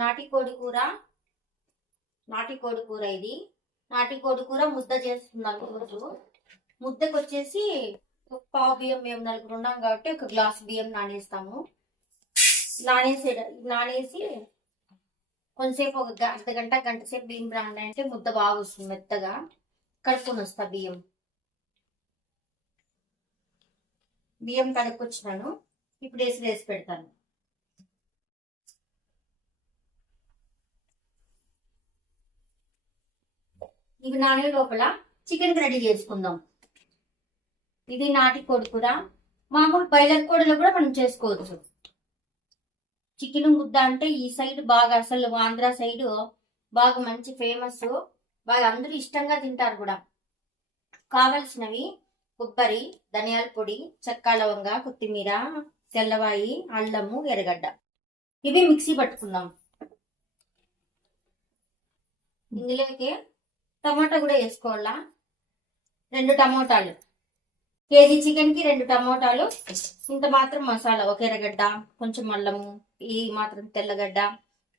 నాటికోడి కూర ఇది నాటికోడి కూర ముద్ద చేస్తున్నాను ఈరోజు. ముద్దకు వచ్చేసి ఒక పావు బియ్యం, మేము నలుగురు ఉన్నాం కాబట్టి ఒక గ్లాస్ బియ్యం నానేస్తాము. నానేసి కొంతసేపు ఒక అర్ధ గంట సేపు బియ్యం నానంటే ముద్ద బాగా వస్తుంది, మెత్తగా కలుపుకొని వస్తా. బియ్యం కడుక్కొచ్చినాను, ఇప్పుడు వేసి పెడతాను. ఇవి నానే లోపల చికెన్ రెడీ చేసుకుందాం. ఇది నాటికోడి కూర. మామూలు బాయిలర్ కోడిలో కూడా మనం చేసుకోవచ్చు. చికెన్ ముద్ద అంటే ఈ సైడ్ బాగా, అసలు ఆంధ్ర సైడ్ బాగా మంచి ఫేమస్, బాగా అందరూ ఇష్టంగా తింటారు కూడా. కావలసినవి కొబ్బరి, ధనియాల పొడి, చెక్క, లవంగ, కొత్తిమీర, తెల్లవాయి, అల్లము, ఎర్రగడ్డ. ఇవి మిక్సీ పట్టుకుందాం. ఇందులోకి టమాటా కూడా వేసుకోవాలా. 2 టమోటాలు, కేజీ చికెన్ కి 2 టమోటాలు. ఇంత మాత్రం మసాలా, ఒక ఎర్రగడ్డ, కొంచెం అల్లము, ఈ మాత్రం తెల్లగడ్డ,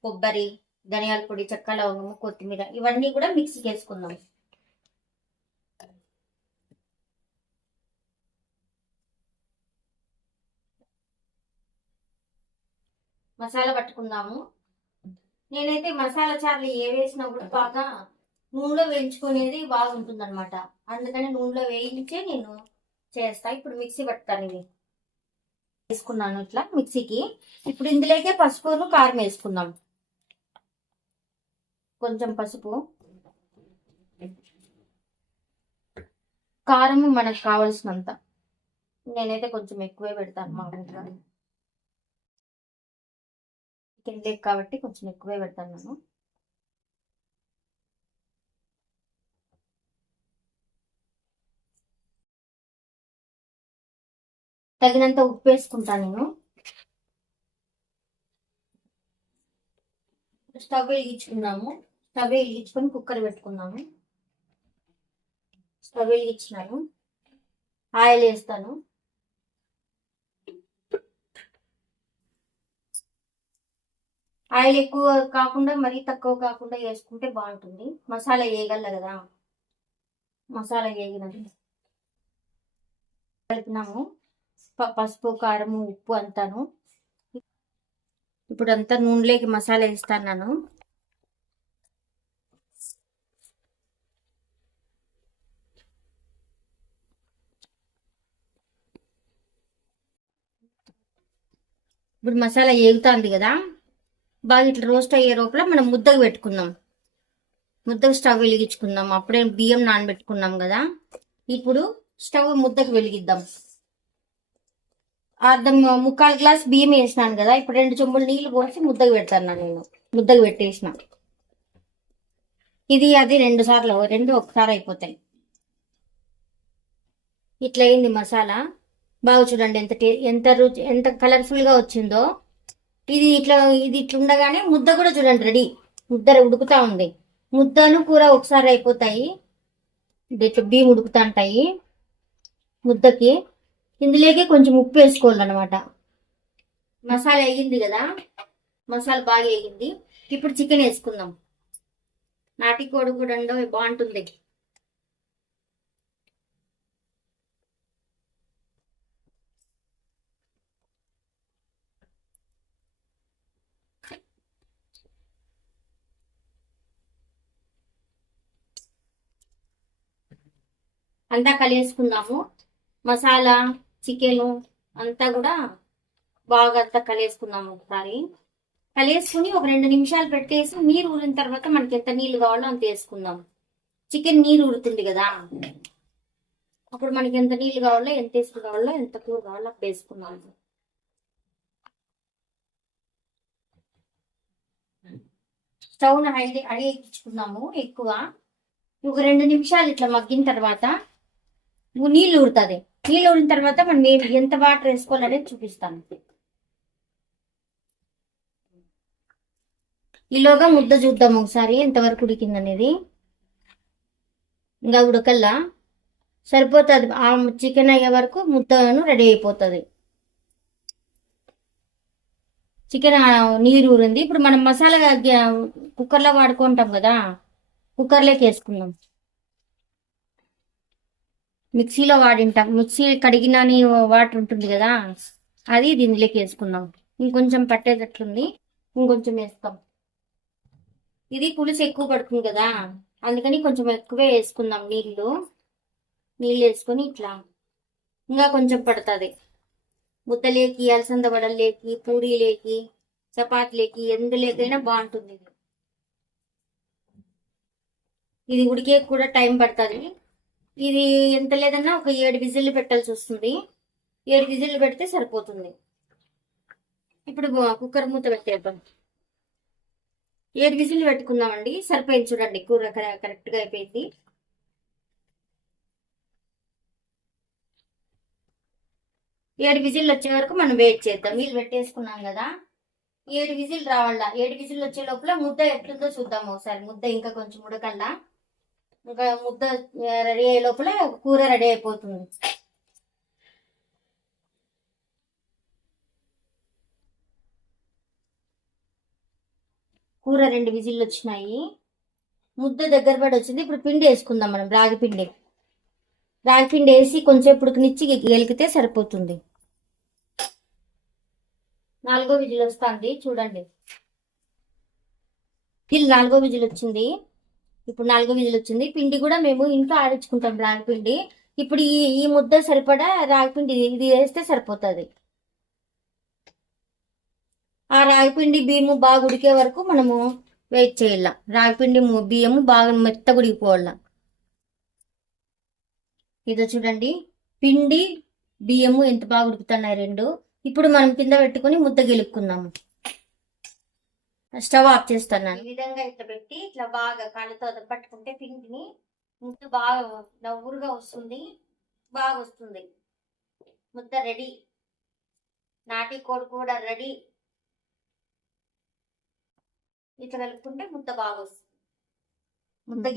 కొబ్బరి, ధనియాల పొడి, చెక్క, లవంగము, కొత్తిమీర, ఇవన్నీ కూడా మిక్సీకి వేసుకుందాం. మసాలా పట్టుకుందాము. నేనైతే మసాలా చారులు ఏ వేసినా కూడా బాగా నూనెలో వేయించుకునేది బాగుంటుంది అనమాట. అందుకని నూనెలో వేయించే నేను చేస్తా. ఇప్పుడు మిక్సీ పడతాను. ఇవి వేసుకున్నాను ఇట్లా మిక్సీకి. ఇప్పుడు ఇందులోకే పసుపును కారం వేసుకుందాం. కొంచెం పసుపు, కారము మనకు కావలసినంత. నేనైతే కొంచెం ఎక్కువే పెడతాను మామూలుగా, చికెన్ లేక్ కాబట్టి కొంచెం ఎక్కువే పెడతాను నేను. తగినంత ఉప్పు వేసుకుంటాను నేను. స్టవ్ వెలిగించుకున్నాము. స్టవ్ వెలిగించుకొని కుక్కర్ పెట్టుకున్నాము. స్టవ్ వెలిగించినాను. ఆయిల్ వేస్తాను. ఆయిల్ ఎక్కువ కాకుండా మరీ తక్కువ కాకుండా వేసుకుంటే బాగుంటుంది. మసాలా వేయగల కదా, మసాలా వేగినది కలిపినాము. పసుపు, కారము, ఉప్పు అంతాను. ఇప్పుడు అంతా నూనెలోకి మసాలా వేస్తాను. ఇప్పుడు మసాలా వేగుతుంది కదా, బాగా ఇట్లా రోస్ట్ అయ్యే లోపల మనం ముద్దకు పెట్టుకుందాం. ముద్దకు స్టవ్ వెలిగించుకుందాం. అప్పుడే బియ్యం నానబెట్టుకున్నాం కదా. ఇప్పుడు స్టవ్ ముద్దకు వెలిగిద్దాం. ముక్కాలు గ్లాస్ బియ్యం వేసినాను కదా. ఇప్పుడు 2 చెంబులు నీళ్లు పోసి ముద్దకు పెడతాను నేను. ముద్దకు పెట్టేసిన ఇది అది 2 సార్లు, 2 ఒకసారి అయిపోతాయి. ఇట్లా అయింది మసాలా. బాగా చూడండి ఎంత రుచి, ఎంత కలర్ఫుల్ గా వచ్చిందో. ఇది ఇట్లా ఉండగానే ముద్ద కూడా చూడండి రెడీ. ముద్ద ఉడుకుతా ఉంది. ముద్దను కూర ఒకసారి అయిపోతాయి. ఇట్లా బియ్యం ఉడుకుతా ఉంటాయి ముద్దకి. ఇందులోకి కొంచెం ఉప్పు వేసుకోవాలన్నమాట. మసాలా వేగింది కదా, మసాలా బాగా వేగింది. ఇప్పుడు చికెన్ వేసుకుందాం. నాటికోడి కూడా బాగుంటుంది. అంతా కలిపేసుకుందాము. మసాలా, చికెన్ అంతా కూడా బాగా అంతా కలిపేసుకుందాము. ఒకసారి కలిపేసుకుని ఒక 2 నిమిషాలు పెట్టేసి నీరు ఊరిన తర్వాత మనకి ఎంత నీళ్లు కావాలో అంత వేసుకుందాం. చికెన్ నీరు ఊరుతుంది కదా, అప్పుడు మనకి ఎంత నీళ్లు కావాలో, ఎంత వేసుకోవాలో, ఎంత కూర కావాలో అప్పుడు వేసుకున్నాము. స్టవ్ను అడిగించుకున్నాము ఎక్కువ. ఒక 2 నిమిషాలు ఇట్లా మగ్గిన తర్వాత నీళ్ళు ఊరుతుంది. నీళ్ళు ఊరిన తర్వాత మనం ఎంత వాటర్ వేసుకోవాలనేది చూపిస్తాను. ఈలోగా ముద్ద చూద్దాం ఒకసారి ఎంతవరకు ఉడికిందనేది. ఇంకా ఉడకల్లా సరిపోతుంది. ఆ చికెన్ అయ్యే వరకు ముద్దను రెడీ అయిపోతుంది. చికెన్ నీరు ఊరింది. ఇప్పుడు మనం మసాలా కుక్కర్లో వాడుకుంటాం కదా, కుక్కర్లోకి వేసుకుందాం. మిక్సీలో వాడింటాం, మిక్సీ కడిగిన వాటర్ ఉంటుంది కదా, అది దీనిలోకి వేసుకుందాం. ఇంకొంచెం పట్టేటట్లుంది, ఇంకొంచెం వేస్తాం. ఇది పులుసు ఎక్కువ పడుతుంది కదా, అందుకని కొంచెం ఎక్కువే వేసుకుందాం నీళ్ళు వేసుకొని ఇట్లా ఇంకా కొంచెం పడుతుంది. ముద్దలేకి, అలసంద వడలేకి, పూరీలేకి, చపాతీలేకి, ఎందులేకైనా బాగుంటుంది. ఇది ఉడికే కూడా టైం పడుతుంది. ఇది ఎంత లేదన్నా ఒక 7 విజిల్లు పెట్టాల్సి వస్తుంది. 7 విజిల్లు పెడితే సరిపోతుంది. ఇప్పుడు కుక్కర్ మూత పెట్టేద్దాం. 7 విజిల్లు పెట్టుకుందామండి, సరిపోయింది. చూడండి కూర కరెక్ట్గా అయిపోయింది. 7 విజిల్లు వచ్చే వరకు మనం వెయిట్ చేద్దాం. నీళ్ళు పెట్టేసుకున్నాం కదా, 7 విజిల్ రావాలా. 7 విజిల్ వచ్చే లోపల ముద్ద ఎట్లుందో చూద్దాం ఒకసారి. ముద్ద ఇంకా కొంచెం ఉడకల్లా, ఇంకా ముద్ద రెడీ అయ్యే లోపల కూర రెడీ అయిపోతుంది. కూర 2 విజిల్లు వచ్చినాయి, ముద్ద దగ్గర పడి వచ్చింది. ఇప్పుడు పిండి వేసుకుందాం మనం, రాగి పిండి వేసి కొంచెం ఉడకనిచ్చి గెలికితే సరిపోతుంది. 4వ విజిల్ వస్తుంది చూడండి. ఇది 4వ విజిల్ వచ్చింది. ఇప్పుడు 4వ విజిల్ వచ్చింది. పిండి కూడా మేము ఇంట్లో ఆడించుకుంటాం రాగి పిండి. ఇప్పుడు ఈ ముద్ద సరిపడా రాగి పిండి ఇది వేస్తే సరిపోతుంది. ఆ రాగిపిండి బియ్యము బాగా ఉడికే వరకు మనము వెయిట్ చేయాల. రాగిపిండి బియ్యము బాగా మెత్తగా ఉడికిపోవాల. ఇదో చూడండి, పిండి బియ్యము ఎంత బాగా ఉడుకుతున్నాయి రెండు. ఇప్పుడు మనం కింద పెట్టుకుని ముద్ద గెలుపుకుందాము. స్టవ్ ఆఫ్ చేస్తున్నాను. ఈ విధంగా ఇట్లా పెట్టి ఇట్లా బాగా కాళ్ళతో పట్టుకుంటే పిండిని ముద్ద బాగా నవ్వురుగా వస్తుంది, బాగా వస్తుంది. ముద్ద రెడీ. నాటి కోడి కూడా రెడీ. ఇట్లా కలుపుకుంటే ముద్ద బాగా వస్తుంది. ముద్ద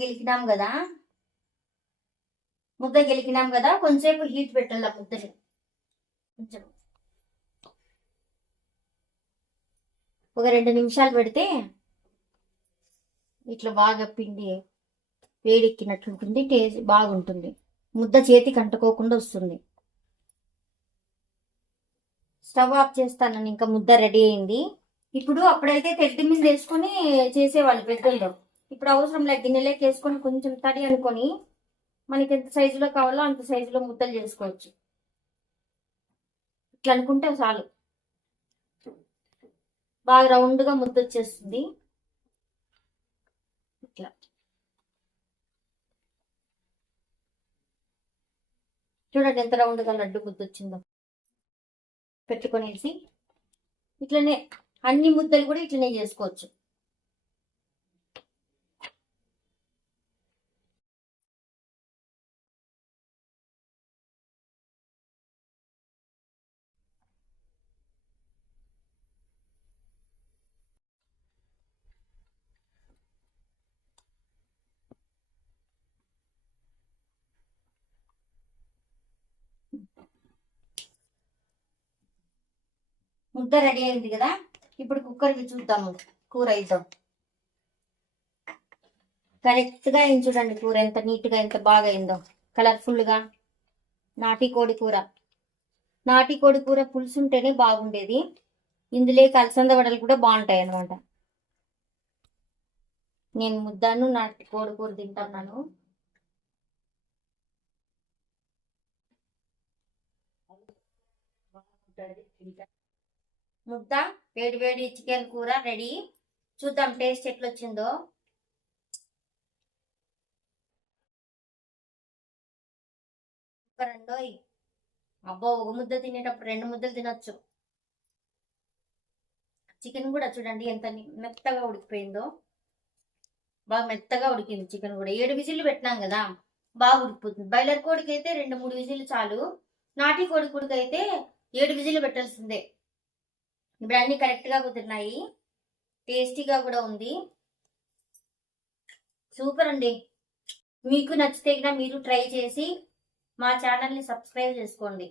గెలికినాం కదా, కొంచెంసేపు హీట్ పెట్టాల ముద్దని. కొంచెం ఒక 2 నిమిషాలు పెడితే ఇట్లా బాగా పిండి వేడెక్కినట్లుంటుంది, టేస్ట్ బాగుంటుంది. ముద్ద చేతికి అంటుకోకుండా వస్తుంది. స్టవ్ ఆఫ్ చేస్తాను. ఇంకా ముద్ద రెడీ అయింది. ఇప్పుడు అప్పుడైతే తెడ్డి మీద వేసుకొని చేసేవాళ్ళు పెద్దలు. ఇప్పుడు అవసరం లేదు, గిన్నెలోకి వేసుకొని కొంచెం తడి అనుకొని మనకి ఎంత సైజులో కావాలో అంత సైజులో ముద్దలు చేసుకోవచ్చు. ఇట్లా అనుకుంటే చాలు, బాగా రౌండ్గా ముద్ద వచ్చేస్తుంది. ఇట్లా చూడండి ఎంత రౌండ్గా లడ్డు ముద్ద వచ్చిందో. పెట్టుకొనేసి ఇట్లనే అన్ని ముద్దలు కూడా ఇట్లనే చేసుకోవచ్చు. ముద్ద రెడీ అయింది కదా, ఇప్పుడు కుక్కర్కి చూద్దాము కూర ఇద్దాం. కరెక్ట్గా అయింది చూడండి కూర, ఎంత నీట్గా ఎంత బాగా అయిందో, కలర్ఫుల్గా. నాటి కోడి కూర పులుసు ఉంటేనే బాగుండేది. ఇందులో అలసంద వడలు కూడా బాగుంటాయి అన్నమాట. నేను ముద్దను నాటి కోడి కూర తింటున్నాను. ముద్ద వేడి వేడి చికెన్ కూర రెడీ. చూద్దాం టేస్ట్ ఎట్లొచ్చిందో. రెండోయ్ అబ్బో, ఒక ముద్ద తినేటప్పుడు 2 ముద్దలు తినొచ్చు. చికెన్ కూడా చూడండి ఎంత మెత్తగా ఉడికిపోయిందో, బాగా మెత్తగా ఉడికింది చికెన్ కూడా. 7 విజిల్లు పెట్టినాం కదా, బాగా ఉడికిపోతుంది. బాయిలర్ కోడికి అయితే 2-3 విజిల్లు చాలు. నాటి కోడికి అయితే 7 విజిల్లు పెట్టాల్సిందే. ఇప్పుడు అన్ని కరెక్ట్గా కుదిరినాయి, టేస్టీగా కూడా ఉంది. సూపర్ అండి. మీకు నచ్చితే మీరు ట్రై చేసి మా ఛానల్ని సబ్స్క్రైబ్ చేసుకోండి.